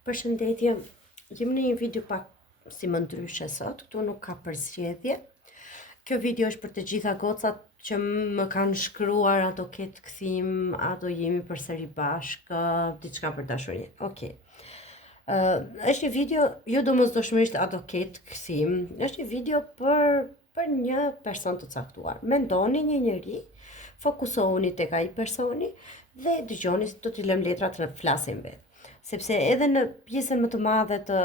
Përshëndetje, jem në një video pak si më ndryshe sot, këtu nuk ka përzgjedhje. Kjo video është për të gjitha gocat që më kanë shkruar a do ketë kthim, a do jemi përsëri bashkë, diçka për dashuri. Okej. Është një video, jo domosdoshmërisht a do ketë kthim, është një video për një person të caktuar. Mendoni një njeri, fokusohuni tek ai personi dhe dëgjoni, do t'i lëm letrat të flasin vetë. Sepse edhe në pjesën më të madhe të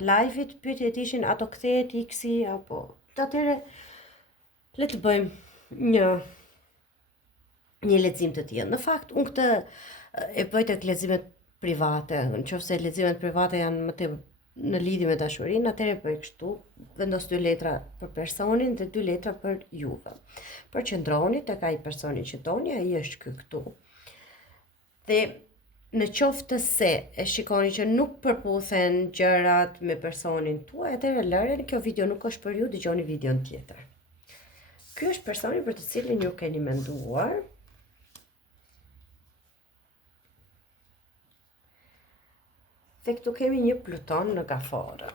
live-it, pyetjet ishin a do kthehet X-i apo atëherë le të bëjmë një lexim të tillë. Në fakt, unë këtë e bëj tek leximet private. Nëse leximet private janë më tepër në lidhje me dashurinë, atëherë bëj kështu, vendos 2 letra për personin dhe 2 letra për juve. Përqendroni tek ai personi që doni, ai është këtu. Dhe në qoftë se e shikoni që nuk përputhen gjërat me personin tuaj, atëherë lëreni, kjo video nuk është për ju, dëgjoni videon tjetër. Ky është personi për të cilin ju keni menduar. Dhe këtu kemi një Pluton në Gafore.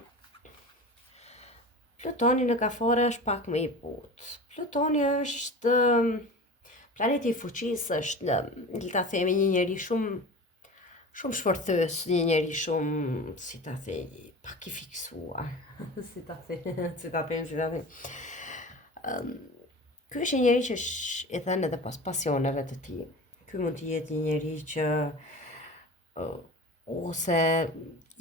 Plutoni në Gafore është pak më i butë. Plutoni është planeti i fuqisë, është, le ta themi, një njeri shumë shpërthys, një njeri shumë, si ta thej, pak i fiksuar. si ta thej. Ky është një njeri që i thënë edhe pas pasioneve të tij. Ky mund të jetë një njeri që ose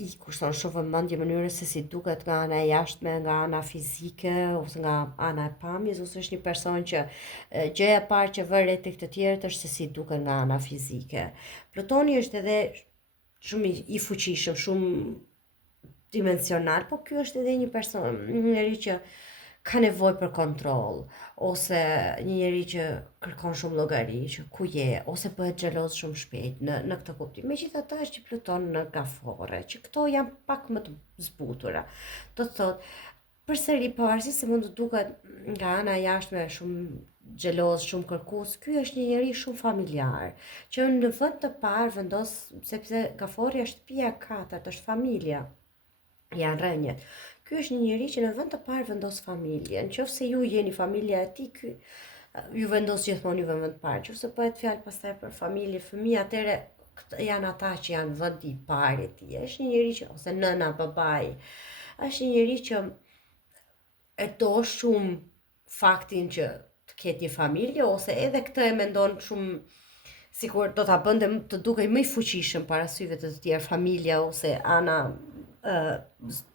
i kushton shumë vëmendje mënyrës se si duket nga ana e jashtme, nga ana fizike ose nga ana e pamjes, ose është një person që gjëja e parë që vëre tek të tjerët është se si duket nga ana fizike. Plutoni është edhe shumë i fuqishëm, shumë dimensional, po ky është edhe një person, një njeri që ka nevojë për kontroll, ose një njeri që kërkon shumë llogari, që ku je, ose bëhet xheloz shumë shpejt në këtë kuptim. Megjithatë është një Pluton në Gafore, që këto janë pak më të zbutura. Do të thotë, përsëri pavarësisht se mund të duket nga ana jashtme shumë xheloz, shumë kërkues, ky është një njeri shumë familjar, që në vend të parë vendos, sepse Gafori është shtëpia e katërt, është familja, janë rënjet. Ky është një njeri që në vend të parë vendos familjen. Nëse ju jeni familja e tij, ky ju vendos gjithmonë juve në vend të parë. Nëse bëhet fjalë pastaj për familje, fëmijë, atëherë janë ata që janë vendi i parë i tij. Është një njeri që, ose nëna, babai, është një njeri që e do shumë faktin që të ketë një familje, ose edhe këtë e mendon shumë sikur do ta bënte të dukej më i fuqishëm para syve të tjerë, familja ose ana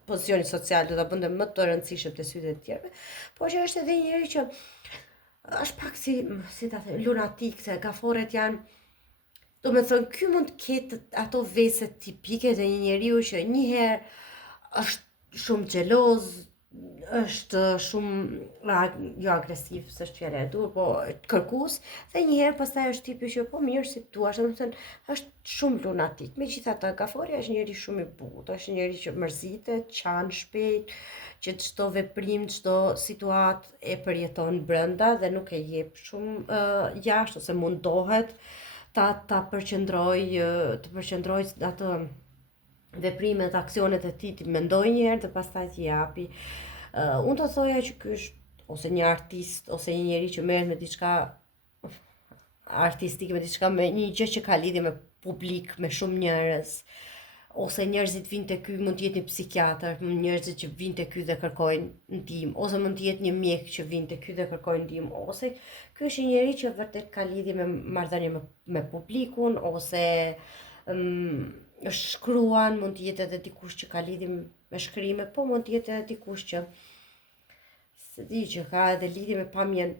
pozicioni social do ta bënte më të rëndësishëm te sytë të tjerëve, por që është edhe një njeri që është pak si ta them, lunatik, se Gaforet janë, do me thënë, ky mund të ketë ato vese tipike të një njeriu që një herë është shumë xheloz, është shumë jo agresiv, s'është fjala e dur, po kërkues, dhe një herë pastaj është tipi që po mirë si duash, domethënë është shumë lunatik. Megjithatë, Gafori është një njeri shumë i butë, është një njeri që mërzitet, qan shpejt, që çdo veprim, çdo situatë e përjeton brenda dhe nuk e jep shumë jashtë, ose mundohet ta përqendroj atë veprimet, aksionet e tij, të mendoj një herë dhe pastaj t'i japi. Unë të thoja që ky është ose një artist, ose një njeri që merret me diçka artistike, me diçka, me një gjë që ka lidhje me publik, me shumë njerëz, ose njerëzit vinë te ky, mund të jetë një psikiatër, njerëzit që vinë te ky dhe kërkojnë ndihmë, ose mund të jetë një mjek që vinë te ky dhe kërkojnë ndihmë, ose ky është një njeri që vërtet ka lidhje me marrëdhënie me publikun, ose është shkruan, mund të jetë edhe dikush që ka lidhje me shkrime, po mund të jetë edhe dikush që se di që ka edhe lidhje me pamjen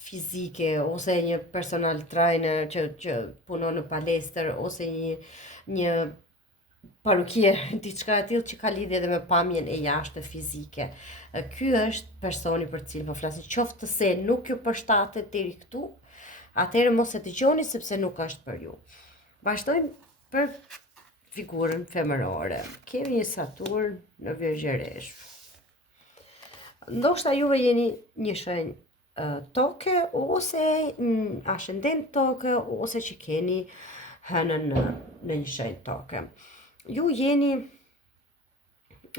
fizike, ose një personal trainer që punon në palestër, ose një parukier, diçka e tillë që ka lidhje edhe me pamjen e jashtme fizike. Ky është personi për cilin po flasim. Qoftë se nuk ju përshtatet deri këtu, atëherë mos e dëgjoni sepse nuk është për ju. Vazhdojmë për figurën femërore. Kemi një Saturn në Virgjëresh. Ndoshta juve jeni një shenjë toke, ose ascendent toke, ose që keni hënën në një shenjë toke. Ju jeni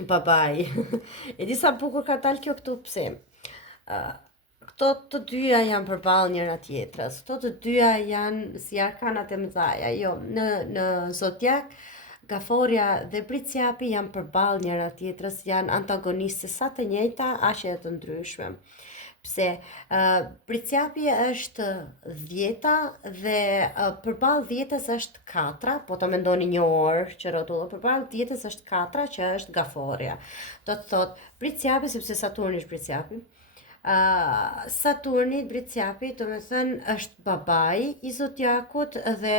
babai. E di sa bukur ka dalë kjo këtu pse. Këto të dyja janë përballë njëra tjetrës. Këto të dyja janë si arkanat e mëdhaja. Jo, në zodiak Gaforia dhe Priciapi janë përballë njëra tjetrës, janë antagonistë sa të njëjta, aq edhe të ndryshme. Pse Priciapi është 10 dhe përballë 10 është 4, po të mendoni një orë që rrotullo, përballë 10 është 4 që është Gaforia. Do të thotë Priciapi sepse Saturni është Priciapi. Saturni Briciapi, do me thënë, është babai i zodiakut dhe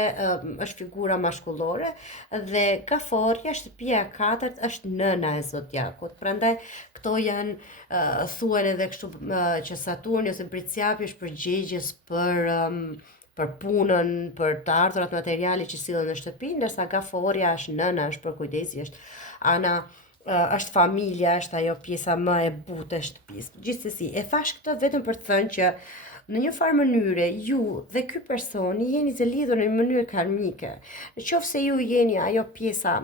është figura mashkullore dhe Gaforia, shtëpia e katërt, është nëna e zodiakut. Prandaj këto janë thuhen edhe kështu që Saturni ose Briciapi është përgjegjës për punën, për të ardhurat materiale që sillen në shtëpi, ndërsa Gaforia është nëna, është për kujdesi, është ana është familja, është ajo pjesa më e butë e shtëpisë. Gjithsesi, e thash këtë vetëm për të thënë që në një farë mënyre ju dhe ky personi jeni të lidhur në një mënyrë karmike. Nëse ju jeni ajo pjesa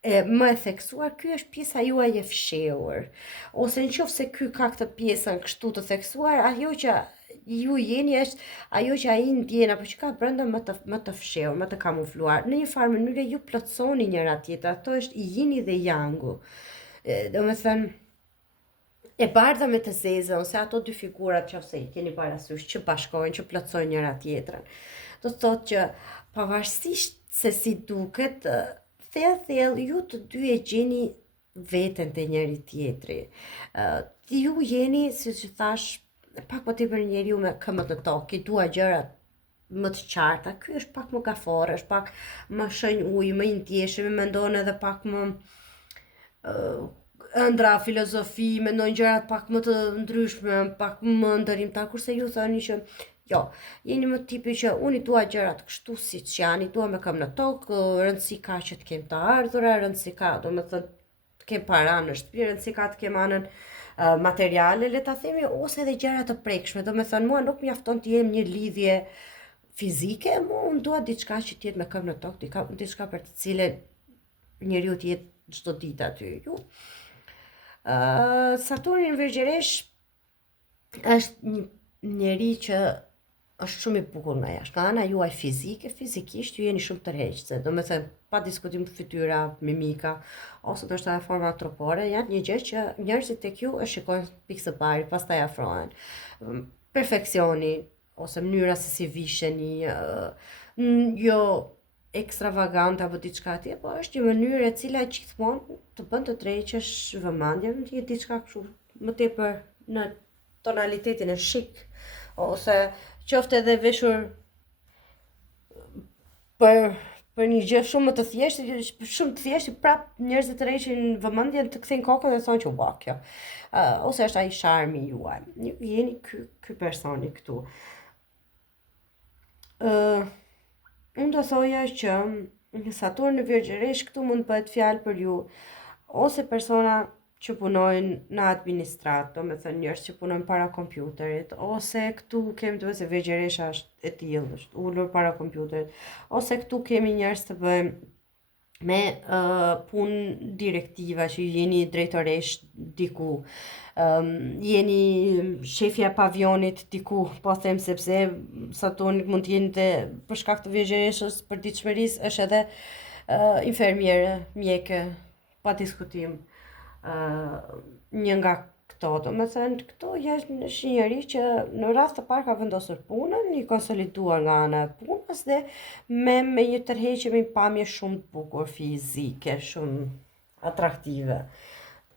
më e theksuar, ky është pjesa juaj e fshehur. Ose nëse ky ka këtë pjesën kështu të theksuar, ajo që ju jeni është ajo që ai ndjen apo që ka brenda më të fshehur, më të kamufluar. Në një farë mënyre ju plotsoni njëra tjetrën. Ato është yini dhe yangu. Domethënë e bardha me të zezën ose ato dy figurat nëse i keni parasysh që bashkohen, që plotsojnë njëra tjetrën. Do të thotë që pavarësisht se si duket, thellë ju të dy e gjeni veten te njëri tjetri. Ju jeni, siç thash, pak më tepër njeriu me këmbët në tokë, i dua gjërat më të qarta. Ky është pak më gafor, është pak më shenj ujë, më i ndjeshëm, mendon edhe pak më ëndra, filozofi, mendon gjërat pak më të ndryshme, pak më ndërimtar, kurse ju thoni që jo, jeni më tipi që unë i dua gjërat kështu siç janë, i dua me këmbë në tokë, rëndësi ka që të kem të ardhura, rëndësi ka, domethënë të kem para në shtëpi, rëndësi ka të kem anën materiale, le ta themi, ose edhe gjëra të prekshme. Do me thënë, mua nuk mjafton të jem një lidhje fizike, mua unë dua diçka që t'jetë me këmbë në tokë, diçka për të cilën njeriu të jetë çdo ditë aty. Ju Saturni në Virgjëresh është një njeri që është shumë i bukur nga jashtë. Nga ana juaj fizike, fizikisht ju jeni shumë tërheqëse. Do me thënë, pa diskutim fytyra, mimika, ose do shta e forma trupore, janë një gjë që njerëzit tek ju e shikojnë pikë së pari, pastaj afrohen. Perfeksioni, ose mënyra se si visheni, jo ekstravagante apo diçka tjetër, po është një mënyrë e cila gjithmonë të bën të tërheqësh vëmendjen, të jetë diçka kështu më tepër në tonalitetin e shik, ose qoftë edhe veshur për një gjë shumë më të thjeshtë, prap njerëzit të rreqin vëmendjen të kthejnë kokën dhe thonë që wow, kjo. Ose është ai sharmi juaj. Ju jeni ky personi këtu. Unë do thoja që në Saturn në Virgjëresh këtu mund të bëhet fjalë për ju ose persona që punojnë në administrat, do me thënë njerëz që punojnë para kompjuterit, ose këtu kemi të bëjmë se Virgjëresha është e tillë, është ulur para kompjuterit, ose këtu kemi njerëz të bëjmë me punë direktiva që jeni drejtoresh diku, jeni shefja pavionit diku, po them sepse Saturni mund të jeni për shkak të Virgjëreshës, për ditëshmërisë është edhe infermiere, mjeke, pa diskutim. Një nga këto, do me thënë, këto është një njeri që në rast të parë ka vendosur punën, një konsoliduar nga ana e punës dhe me një tërheqje me një pamje shumë të bukur fizike, shumë atraktive.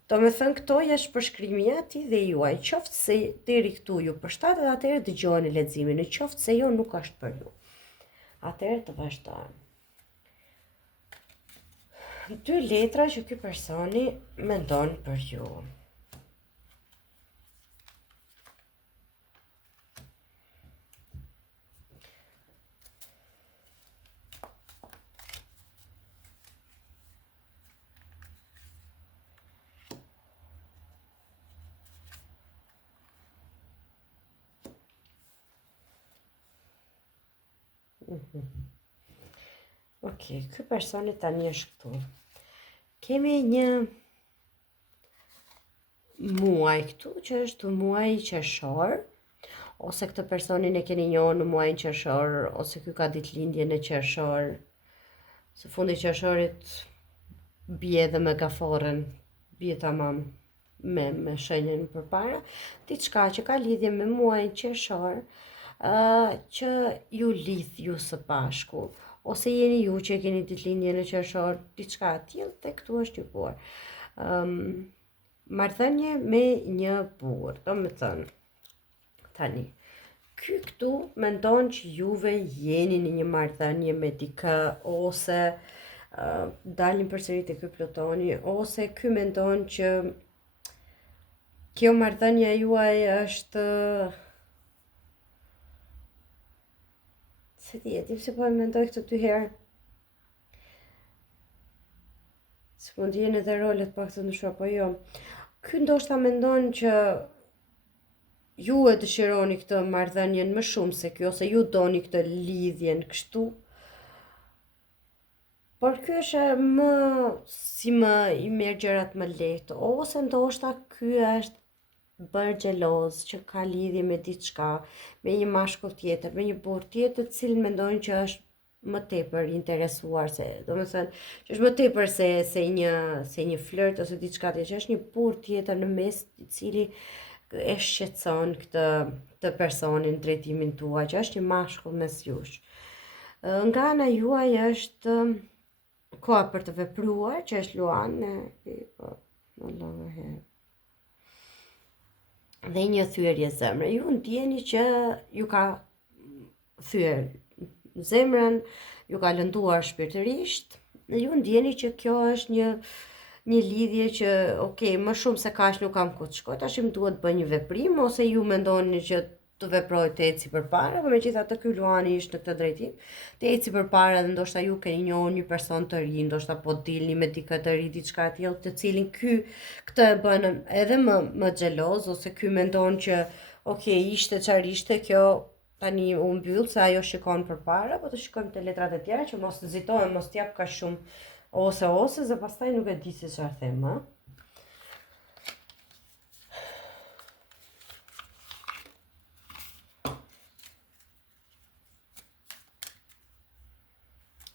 Do me thënë, këto është përshkrimi i atij dhe juaj. Qoftë se deri këtu ju përshtatet, atëherë dëgjoni leximin, në qoftë se jo nuk është për ju. Atëherë të vazhdojmë. 2 letra që ky personi mendon për ju. Ok, ky personi tani është këtu. Kemi një muaj këtu që është muaj qershor, ose këtë personin e keni njohur në muajin qershor, ose ky ka ditëlindje në qershor. Së fundi qershorit bie edhe me gaforën, bie tamam me shenjën përpara, diçka që ka lidhje me muajin qershor, që ju lidh ju së bashku, ose jeni ju që keni ditëlindje në qershor, diçka e tillë, te këtu është shtypuar. Marrëdhënie me një burr, domethënë, tani, ky këtu mendon që juve jeni në një marrëdhënie me dikë, ose dalim përsëri te ky Plutoni, ose ky mendon që kjo marrëdhënie juaj është se di, e di pse po e mendoj këtë dy herë. Se mund të jenë edhe rolet pak të ndryshuar, po jo. Ky ndoshta mendon që ju e dëshironi këtë marrëdhënien më shumë se kjo, ose ju doni këtë lidhjen kështu. Por ky është më si më i merr gjërat më lehtë, ose ndoshta ky është bërë xheloz, që ka lidhje me diçka, me një mashkull tjetër, me një burr tjetër, të cilin mendojnë që është më tepër interesuar, se domethënë që është më tepër se një flirt ose diçka tjetër, që është një burr tjetër në mes, i cili e shqetëson këtë personin, drejtimin tuaj, që është një mashkull mes jush. Nga ana juaj është koha për të vepruar, që është luan, dhe një thyerje zemre. Ju ndjeni që ju ka thyer zemrën, ju ka lënduar shpirtërisht, dhe ju ndjeni që kjo është një lidhje që, okay, më shumë se kaq nuk kam ku të shkoj, tash më duhet bëj një veprim, ose ju mendoni që të veproj të eci përpara, por megjithatë ky luani ishte në këtë drejtim, të eci përpara, dhe ndoshta ju keni njohur një person të ri, ndoshta po dilni me dikë të ri, diçka e tillë, të cilin ky këtë e bën edhe më xheloz, ose ky mendon që okay, ishte çfarë ishte, kjo tani u mbyll se ajo shikon përpara, po të shikojmë te letrat e tjera që mos nxitohem, mos t'jap kaq shumë ose se pastaj nuk e di se çfarë them, ha.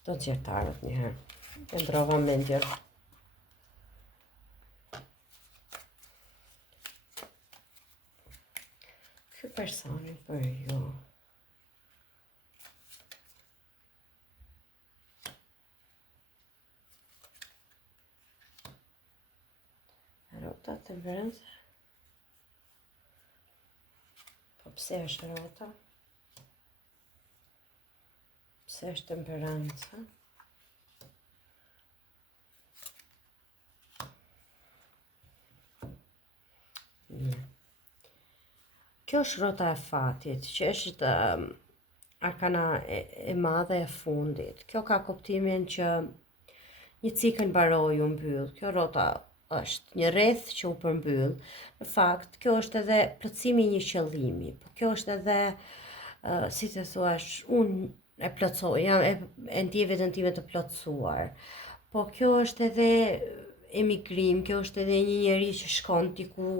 Do të qertarët një herë. E ndrova mendjen. Ky personi për ju. Rota, temperancë. Po pse është rota? Pse është temperanca? Kjo është rota e fatit, që është arkana e madhe e fundit. Kjo ka kuptimin që një cikël mbaroi u mbyll. Kjo rota është një rreth që u përmbyll. Në fakt, kjo është edhe plotësimi i një qëllimi. Po kjo është edhe, si të thuash, unë e plotësoj, e ndjej veten time të plotësuar. Po kjo është edhe emigrim, kjo është edhe një njerëz që shkon diku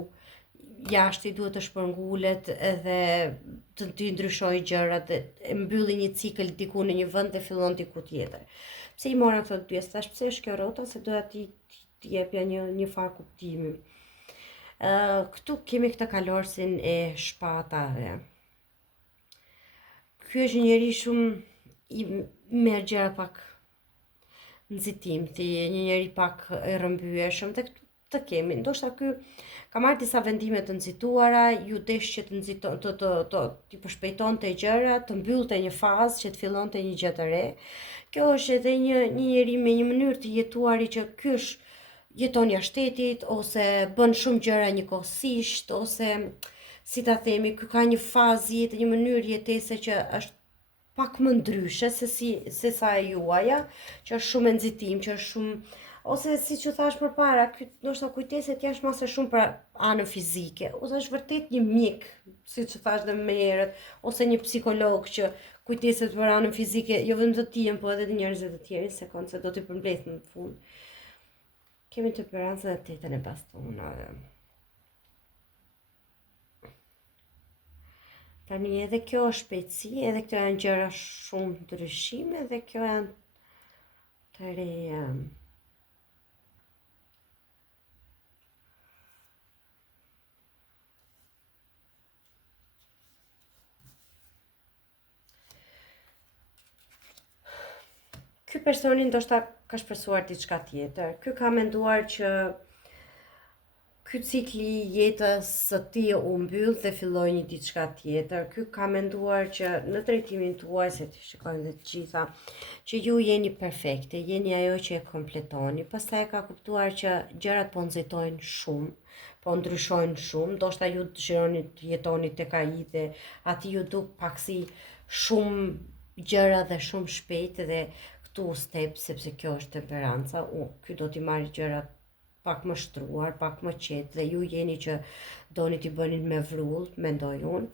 jashtë, i duhet të shpërngulet edhe të ndryshojë gjërat, e mbylli një cikël diku në një vend dhe fillon diku tjetër. Pse i mora këto dy? Thash pse është kjo rota, se doja t'i jepja një farë kuptimi. Këtu kemi këtë kalorsin e shpatave. Ky është një njerëz shumë i merr gjëra pak nxitim, një njerëz pak i rrëmbyeshëm, të kemi. Ndoshta ky ka marrë disa vendime të nxituara, ju desh që të nxiton, t'i përshpejtonte gjërat, të mbyllte një fazë, që të fillonte një gjë të re. Kjo është edhe një njerëz me një mënyrë të jetuari që ky jeton jashtë shtetit, ose bën shumë gjëra njëkohësisht, ose si ta themi, ky ka një fazë jetë, një mënyrë jetese që është pak më ndryshe se sa e juaja, që është shumë nxitim, që është shumë, ose si që thash përpara, ndoshta kujdeset jashtëmase shumë për anën fizike, ose është vërtet një mik, si që thash dhe më herët, ose një psikolog që kujdeset për anën fizike, jo vetëm të tijen, po edhe të njerëzve të tjerë, se do t'i përmbledh në fund. Kemi temperancën e 8 e bastonave. Tani edhe kjo është shpejtësi, edhe këto janë gjëra shumë ndryshime, dhe kjo janë të reja. Ky personi ndoshta ka shpresuar diçka tjetër. Ky ka menduar që ky cikli i jetës së tij u mbyll dhe filloi një diçka tjetër. Ky ka menduar që në drejtimin tuaj, se ti shikojnë dhe të gjitha, që ju jeni perfekte, jeni ajo që e kompletoni. Pastaj ka kuptuar që gjërat po nxitojnë shumë, po ndryshojnë shumë. Ndoshta ju dëshironi të jetoni tek ai dhe aty ju duk paksi shumë gjëra dhe shumë shpejt, dhe këtu step, sepse kjo është temperanca, ky do t'i marrë gjërat pak më shtruar, pak më qetë, dhe ju jeni që doni t'i bënin me vrull, mendoj unë.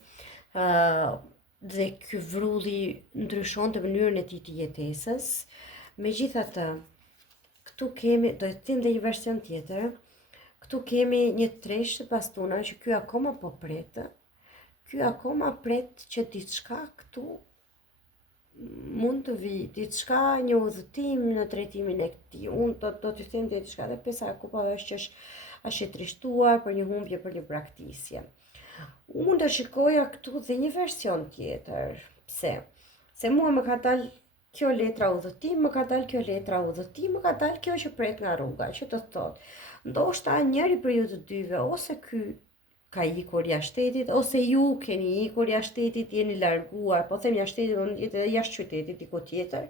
Dhe ky vrulli ndryshon të mënyrën e tij të jetesës. Megjithatë, këtu kemi, do të them dhe një version tjetër. Këtu kemi një tresh të bastonave që ky akoma po pret. Ky akoma pret që diçka këtu mund të vi, diçka, një udhëtim në drejtimin e këtij. Unë do t'ju them diçka, dhe pesa e kupave është që është e trishtuar për një humbje, për një braktisje. Unë do shikoja këtu dhe një version tjetër. Pse? Se mua më ka dalë kjo letra udhëtim, më ka dalë kjo letra udhëtim, më ka dalë kjo që pret nga rruga, që do të thotë, ndoshta njëri për ju të dyve, ose ky ka ikur jashtë shtetit, ose ju keni ikur jashtë shtetit, jeni larguar, po them jashtë shtetit, mund jetë edhe jashtë qytetit, diku tjetër.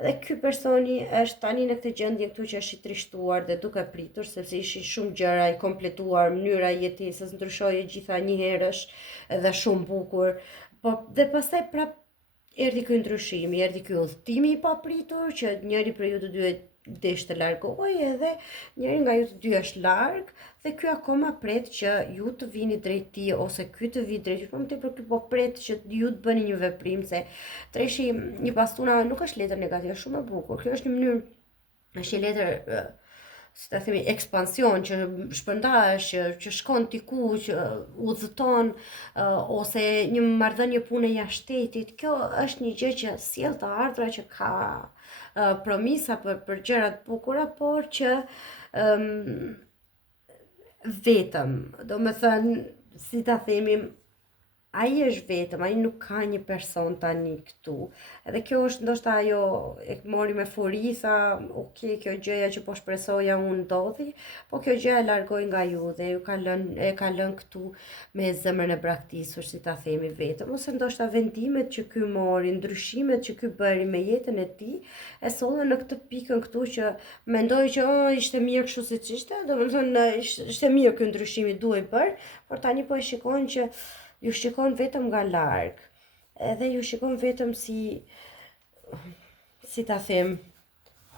Dhe ky personi është tani në këtë gjendje këtu që është i trishtuar dhe duke pritur, sepse ishi shumë gjëra, i kompletuar, mënyra e jetesës ndryshoi gjitha një herësh, edhe shumë bukur. Po dhe pastaj prap erdhi ky ndryshimi, erdhi ky udhëtimi i papritur, që njëri për ju të dy desh të largohej, edhe njëri nga ju të dy është larg, dhe ky akoma pret që ju të vini drejt tij, ose ky të vi drejt jush, por më tepër ky po pret që ju të bëni një veprim, se treshi një bastuna nuk është letër negative, është shumë e bukur. Kjo është një mënyrë, është një letër, si ta themi, ekspansion, që shpërndahesh, që shkon diku, që udhëton, ose një marrëdhënie pune jashtë shtetit. Kjo është një gjë që sjell të ardhra, që ka promisa për gjëra të bukura, por që vetëm, do me thënë, si ta themi, ai është vetëm, ai nuk ka një person tani këtu. Edhe kjo është ndoshta ajo, e mori me furi, tha, ok, kjo gjëja që po shpresoja unë ndodhi, po kjo gjëja e largoi nga ju dhe ju ka lënë këtu me zemrën e braktisur, si ta themi, vetëm, ose ndoshta vendimet që ky mori, ndryshimet që ky bëri me jetën e tij, e sollën në këtë pikën këtu që mendoi që ishte mirë kështu siç ishte, domethënë ishte mirë ky ndryshimi, duhej bër, por tani po e shikojnë që ju shikon vetëm nga larg, edhe ju shikon vetëm si ta them,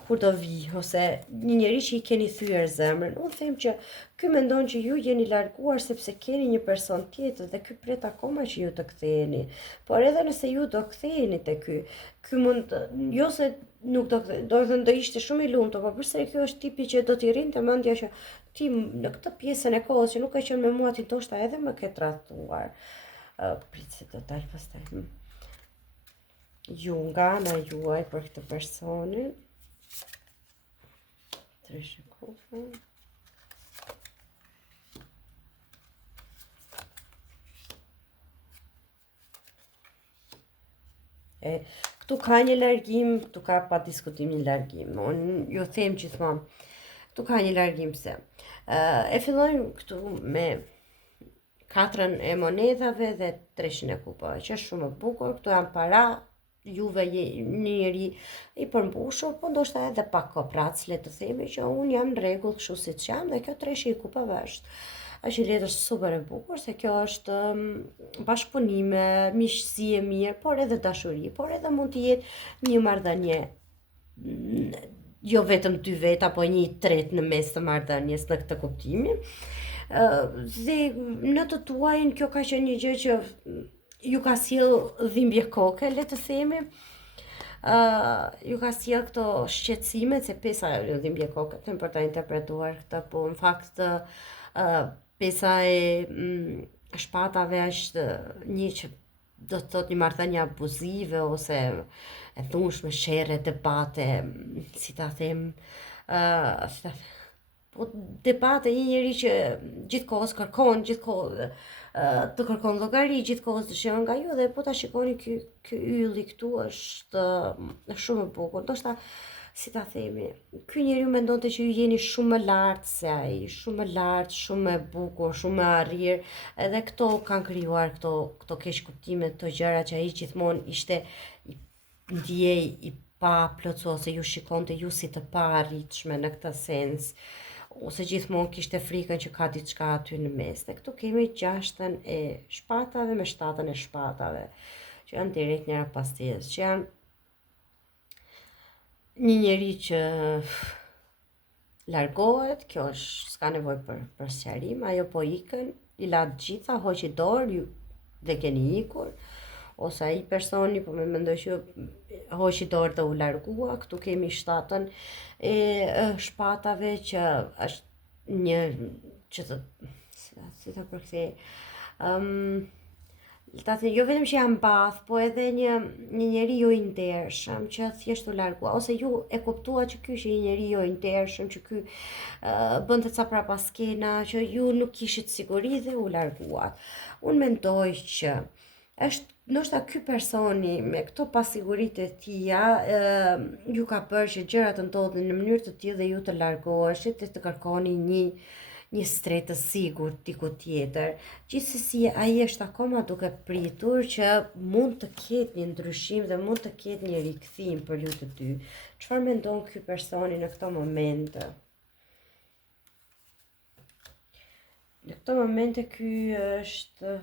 kur do vi, ose një njeri që i keni thyer zemrën. Unë them që ky mendon që ju jeni larguar sepse keni një person tjetër, dhe ky pret akoma që ju të ktheheni. Por edhe nëse ju do ktheheni te ky mund, jo se nuk do ktheheni, do të thënë do ishte shumë i lumtur, por përsëri ky është tipi që do t'i rrinte mendja që ti në këtë pjesën e kohës që nuk ka qenë me mua, ti ndoshta edhe më ke trajtuar. Prit se do dalë pastaj. Ju nga ana juaj për këtë personin. Tresh kufe. Këtu ka një largim, këtu ka pa diskutim një largim. Unë ju them gjithmonë, këtu ka një largim. Pse? E fillojmë këtu me 4-ën e monedhave dhe 3-shin e kupave, që është shumë e bukur. Këtu janë para, juve një njeri i përmbushur, po ndoshta edhe pak koprac, le të themi që unë jam në rregull kështu siç jam, dhe kjo 3-shi i kupave është një letër super e bukur, se kjo është bashkëpunime, miqësi e mirë, por edhe dashuri, por edhe mund të jetë një marrëdhënie, jo vetëm 2 vet apo një tret në mes të marrëdhënies në këtë kuptimin. Dhe në të tuajin kjo ka qenë një gjë që ju ka sjell dhimbje koke, le të themi. Ju ka sjell këto shqetësime, se pesa dhimbje koke, them për ta interpretuar këtë, po në fakt pesa e shpatave është një që do të thot një marrëdhënie abuzive ose e thunshme, sherre, debate, si ta them, po debate, një njeri që gjithkohës kërkon, gjithkohës të kërkon llogari, gjithkohës dëshiron nga ju, dhe po ta shikoni ky ylli këtu është shumë e bukur. Ndoshta si ta themi, ky njeriu mendonte që ju jeni shumë më lart se ai, shumë më lart, shumë më bukur, shumë më arrir, edhe këto kanë krijuar këto keq kuptime, këto gjëra që ai gjithmonë ishte ndjej i pa plotësuar, ose ju shikonte ju si të pa arritshme në këtë sens, ose gjithmonë kishte frikën që ka diçka aty në mes. Dhe këtu kemi 6-ën e shpatave me 7-ën e shpatave, që janë direkt njëra pas tjetrës, që janë një njeri që largohet, kjo është, s'ka nevojë për sqarim, ajo po ikën, i la të gjitha, hoqi dorë, ju dhe keni ikur, ose ai personi, po më mendoj që hoqi dorë dhe u largua. Këtu kemi 7-ën e shpatave, që është një që të si të përkthej, ta thënë, jo vetëm që janë bath, po edhe një njeri jo i ndershëm që thjesht u largua, ose ju e kuptua që ky është një njeri jo i ndershëm, që ky bënte ca prapaskena, që ju nuk kishit siguri dhe u larguat. Unë mendoj që është ndoshta ky personi me këto pasiguritë e tia ju ka bërë që gjërat të ndodhin në mënyrë të tillë dhe ju të largoheshit dhe të kërkoni një stret të sigurt diku tjetër. Gjithsesi, ai është akoma duke pritur që mund të ketë një ndryshim dhe mund të ketë një rikthim për ju të dy. Çfarë mendon ky personi në këto momente? Në këto momente ky është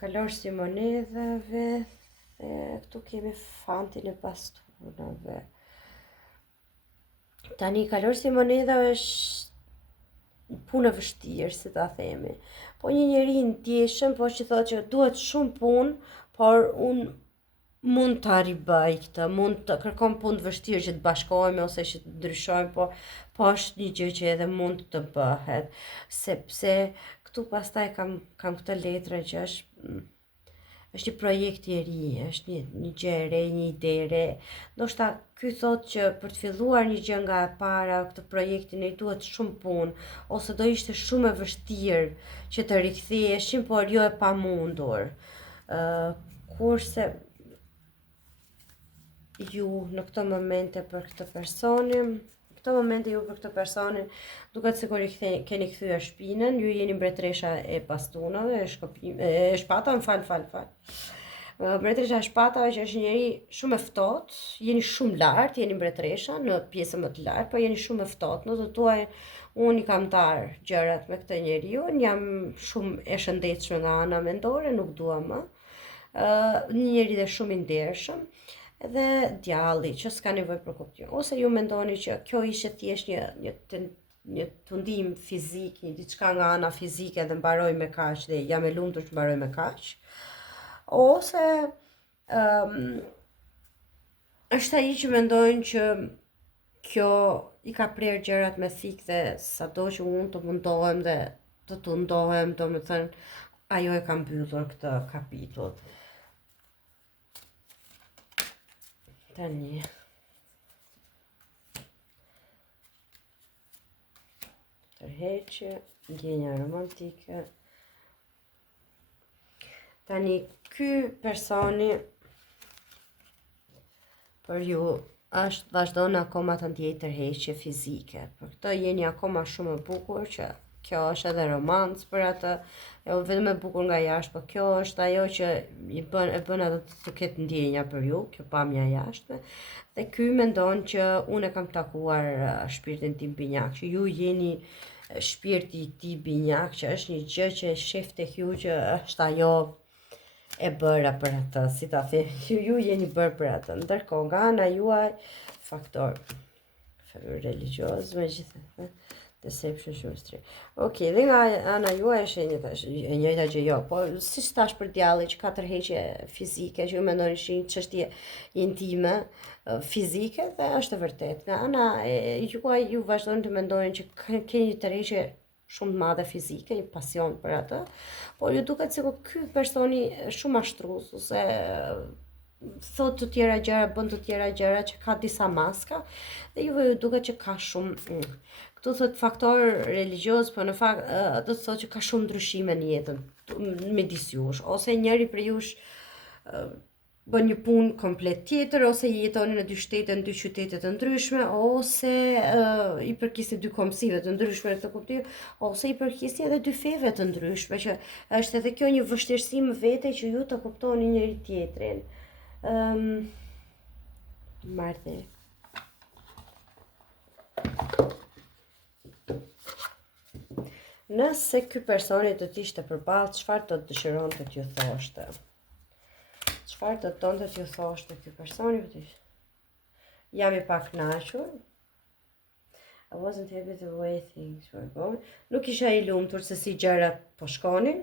kalorësi i monedhave, dhe këtu kemi fantin e bastonave. Tani kalorësi i monedhave është punë e vështirë, si ta themi. Po një njeri i ndjeshëm, po që thotë që duhet shumë punë, por unë mund të bëj këtë, mund të kërkon punë të vështirë që të bashkohemi ose që të ndryshojmë, po është një gjë që edhe mund të bëhet, sepse këtu pastaj kam këtë letrë që është një projekt i ri, është një gjë e re, një ide e re. Ndoshta ky thotë që për të filluar një gjë nga e para, këtë projektin, i duhet shumë punë, ose do ishte shumë e vështirë që të riktheheshim, por jo e pamundur. Kurse ju në këto momente për këtë personin, duket sikur i keni kthyer shpinën, ju jeni mbretëresha e bastonave, e shpatave, fal. Mbretëresha e shpatave, që është një njeri shumë e ftohtë, jeni shumë lart, jeni mbretëresha në pjesën më të lartë, po jeni shumë e ftohtë. Në të tuaj, unë i kam darë gjërat me këtë njeriu, jam shumë e shëndetshme nga ana mendore, nuk dua më. Një njeri dhe shumë i ndershëm, edhe djalli që s'ka nevojë për kuptim, ose ju mendoni që kjo ishte thjesht një tundim fizik, një diçka nga ana fizike dhe mbaroi me kaq dhe jam e lumtur që mbaroi me kaq, ose është ai që mendojnë që kjo i ka prerë gjërat me thik dhe sado që unë të mundohem dhe të tundohem, domethënë ajo e ka mbyllur këtë kapitull. Tani tërheqje, ndjenja romantike. Tani ky personi për ju vazhdon akoma të ndjej tërheqje fizike. Për këtë jeni akoma shumë e bukur, që kjo është edhe romancë për atë, jo vetëm e bukur nga jashtë, po kjo është ajo që e bën atë të ketë ndjenja për ju, kjo pamja jashtë. Dhe ky mendon që unë e kam takuar shpirtin tim binjak, që ju jeni shpirti i tij binjak, që është një gjë që e shef tek ju, që është ajo e bëra për atë, si ta them, ju jeni bërë për atë. Ndërkohë nga ana juaj faktor religioz, megjithatë, Deception Shustri. Okej, dhe nga ana juaj është e njëjta gjë jo, po si thash për djallin që ka tërheqje fizike, që ju mendoni që një çështje intime, fizike dhe është e vërtet. Nga ana e juaj ju vazhdoni të mendoni që keni një tërheqje shumë të madhe fizike, një pasion për atë, por ju duket sikur ky personi është shumë mashtrues ose thot të tjera gjëra, bën të tjera gjëra që ka disa maska dhe juve ju duket që ka shumë këtu thot faktor religjioz, po në fakt do të thotë që ka shumë ndryshime në jetën midis jush, ose njëri për jush bën një punë komplet tjetër, ose jetoni në dy shtete, në dy qytete të ndryshme, ose i përkisni dy komsive të ndryshme të kuptoj, ose i përkisni edhe dy feve të ndryshme, që është edhe kjo një vështirësi më vete që ju të kuptoni njëri tjetrin. Marthe. Nëse ky personi do të ishte përballë, çfarë do të dëshironte t'ju thoshte? Çfarë do të donte t'ju thoshte ky personi? Jam i pakënaqur. I wasn't happy the way things were going. Nuk isha i lumtur se si gjërat po shkonin.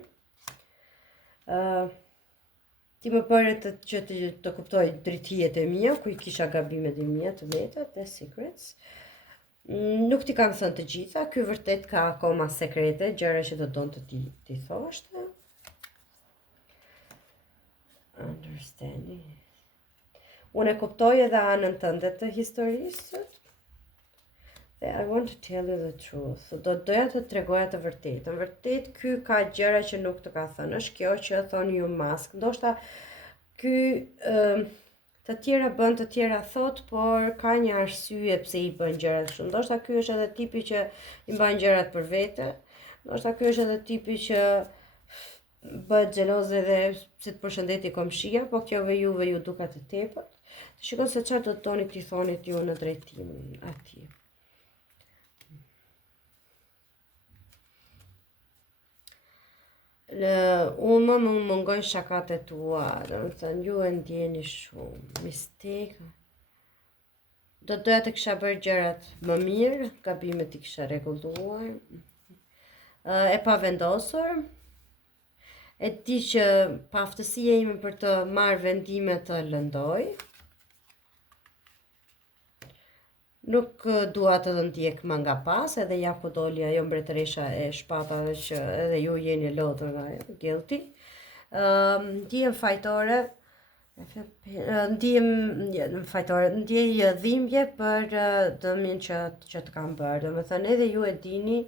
Ti më bëre që të kuptoj drejtijet e mia, ku i kisha gabimet e mia të veta, the secrets. Nuk ti kam thënë të gjitha, ky vërtet ka akoma sekrete, gjëra që do donte ti thoshte. Understanding. Unë e kuptoj edhe anën tënde të historisë. I want to tell you the truth. Doja të tregoja të vërtetën. Vërtet ky ka gjëra që nuk të ka thënë. Është kjo që thoni ju mask. Ndoshta ky të tjera bën, të tjera thot, por ka një arsye pse i bën gjërat kështu. Ndoshta ky është edhe tipi që i bën gjërat për vete. Ndoshta ky është edhe tipi që bëhet xheloz edhe se të përshëndeti komshia, po kjo juve ju duket e tepërt. Të shikoj se çfarë do të doni t'i thonit ju në drejtimin atij. Unë më mungojnë shakat e tua, dhe më thënë, ju e ndjeni shumë, mistake. Do të doja të kisha bërë gjërat më mirë, gabimet i kisha rregulluar, e pa vendosur, e di që paftësia ime për të marrë vendime të lëndoj, nuk dua të ndjek më nga pas, edhe ja ku doli ajo mbretëresha e shpatave që edhe ju jeni lodhur nga ajo, guilty. Ndihem fajtore, ndjej dhimbje për dëmin që të kam bërë. Domethënë edhe ju e dini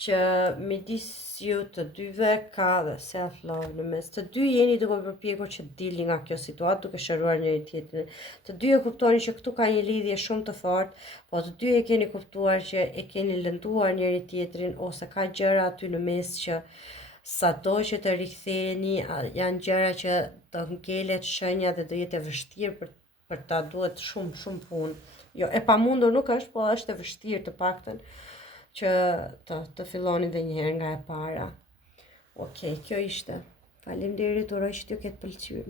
që midis ju të dyve ka dhe self-love në mes. Të dy jeni duke përpjekur që dilni nga kjo situatë duke shëruar njëri tjetrin. Të dy e kuptoni që këtu ka një lidhje shumë të fortë, po të dy e keni kuptuar që e keni lënduar njëri tjetrin ose ka gjëra aty në mes që sado që të riktheheni, janë gjëra që do ngelet shenja dhe do jetë e vështirë për ta duhet shumë punë. Jo, e pamundur nuk është, po është e vështirë të paktën që të filloni dhe njëherë nga e para. Okej, kjo ishte. Faleminderit, uroj që t'ju ketë pëlqyer.